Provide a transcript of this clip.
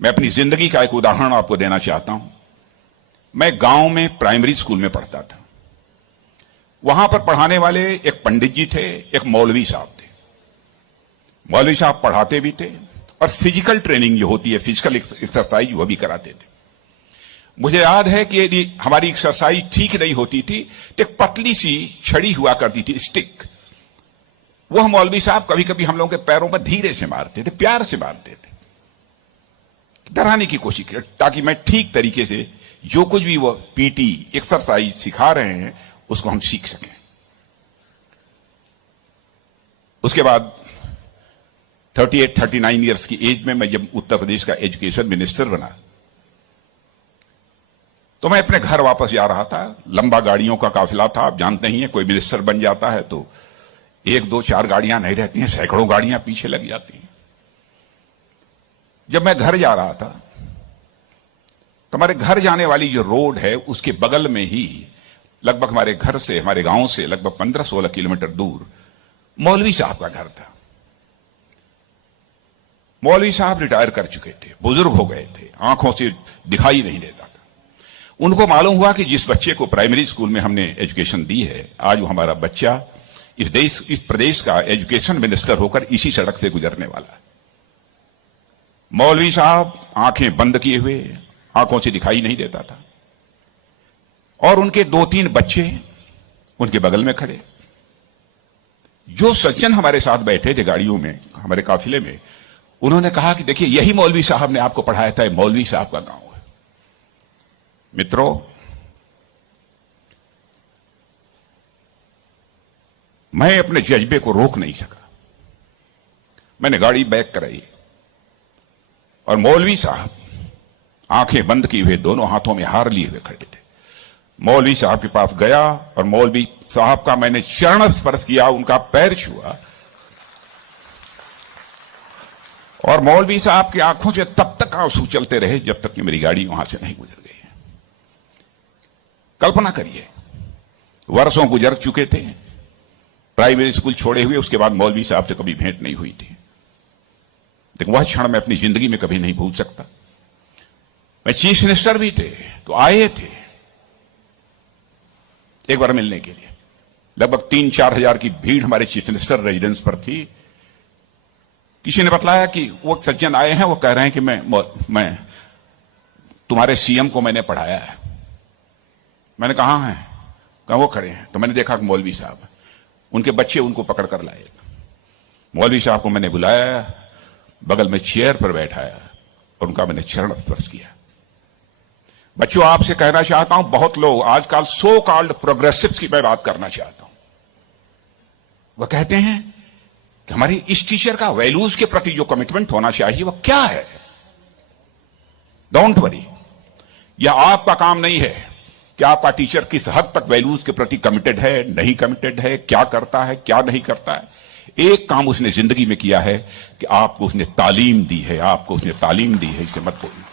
मैं अपनी जिंदगी का एक उदाहरण आपको देना चाहता हूं। मैं गांव में प्राइमरी स्कूल में पढ़ता था। वहां पर पढ़ाने वाले एक पंडित जी थे, एक मौलवी साहब थे। मौलवी साहब पढ़ाते भी थे और फिजिकल ट्रेनिंग जो होती है, फिजिकल एक्सरसाइज, वह भी कराते थे। मुझे याद है कि यदि हमारी एक्सरसाइज ठीक नहीं होती थी तो एक पतली सी छड़ी हुआ करती थी, स्टिक। वह मौलवी साहब कभी कभी हम लोगों के पैरों पर धीरे से मारते थे, प्यार से मारते थे, डराने की कोशिश की, ताकि मैं ठीक तरीके से जो कुछ भी वो पीटी एक्सरसाइज सिखा रहे हैं उसको हम सीख सकें। उसके बाद 38-39 इयर्स की एज में मैं जब उत्तर प्रदेश का एजुकेशन मिनिस्टर बना तो मैं अपने घर वापस जा रहा था। लंबा गाड़ियों का काफिला था। आप जानते ही हैं, कोई मिनिस्टर बन जाता है तो 1, 2, 4 गाड़ियां नहीं रहती हैं, सैकड़ों गाड़ियां पीछे लग जाती हैं। जब मैं घर जा रहा था तो हमारे घर जाने वाली जो रोड है उसके बगल में ही, लगभग हमारे घर से, हमारे गांव से लगभग 15-16 किलोमीटर दूर मौलवी साहब का घर था। मौलवी साहब रिटायर कर चुके थे, बुजुर्ग हो गए थे, आंखों से दिखाई नहीं देता था। उनको मालूम हुआ कि जिस बच्चे को प्राइमरी स्कूल में हमने एजुकेशन दी है, आज वो हमारा बच्चा इस प्रदेश का एजुकेशन मिनिस्टर होकर इसी सड़क से गुजरने वाला है। मौलवी साहब आंखें बंद किए हुए, आंखों से दिखाई नहीं देता था, और उनके 2-3 बच्चे उनके बगल में खड़े। जो सज्जन हमारे साथ बैठे थे गाड़ियों में, हमारे काफिले में, उन्होंने कहा कि देखिए, यही मौलवी साहब ने आपको पढ़ाया था, मौलवी साहब का गांव है। मित्रों, मैं अपने जज्बे को रोक नहीं सका। मैंने गाड़ी बैक कराई और मौलवी साहब आंखें बंद किए हुए, दोनों हाथों में हार लिए हुए खड़े थे। मौलवी साहब के पास गया और मौलवी साहब का मैंने चरण स्पर्श किया, उनका पैर छुआ, और मौलवी साहब की आंखों से तब तक आंसू चलते रहे जब तक कि मेरी गाड़ी वहां से नहीं गुजर गई। कल्पना करिए, वर्षों गुजर चुके थे, प्राइमरी स्कूल छोड़े हुए, उसके बाद मौलवी साहब से कभी भेंट नहीं हुई थी, लेकिन वह क्षण मैं अपनी जिंदगी में कभी नहीं भूल सकता। मैं चीफ मिनिस्टर भी थे तो आए थे एक बार मिलने के लिए। लगभग 3-4 हजार की भीड़ हमारे चीफ मिनिस्टर रेजिडेंस पर थी। किसी ने बतलाया कि वो सज्जन आए हैं, वो कह रहे हैं कि मैं तुम्हारे सीएम को मैंने पढ़ाया है। मैंने कहा है, कहा वो खड़े हैं। तो मैंने देखा कि मौलवी साहब, उनके बच्चे उनको पकड़ कर लाए। मौलवी साहब को मैंने बुलाया, बगल में चेयर पर बैठाया और उनका मैंने चरण स्पर्श किया। बच्चों, आपसे कहना चाहता हूं, बहुत लोग आजकल सो कॉल्ड प्रोग्रेसिव्स की मैं बात करना चाहता हूं। वह कहते हैं कि हमारी इस टीचर का वैल्यूज के प्रति जो कमिटमेंट होना चाहिए वह क्या है। डोंट वरी, यह आपका काम नहीं है कि आपका टीचर किस हद तक वैल्यूज के प्रति कमिटेड है, नहीं कमिटेड है, क्या करता है, क्या नहीं करता है। एक काम उसने जिंदगी में किया है कि आपको उसने तालीम दी है, आपको उसने तालीम दी है, इसे मत भूलिए।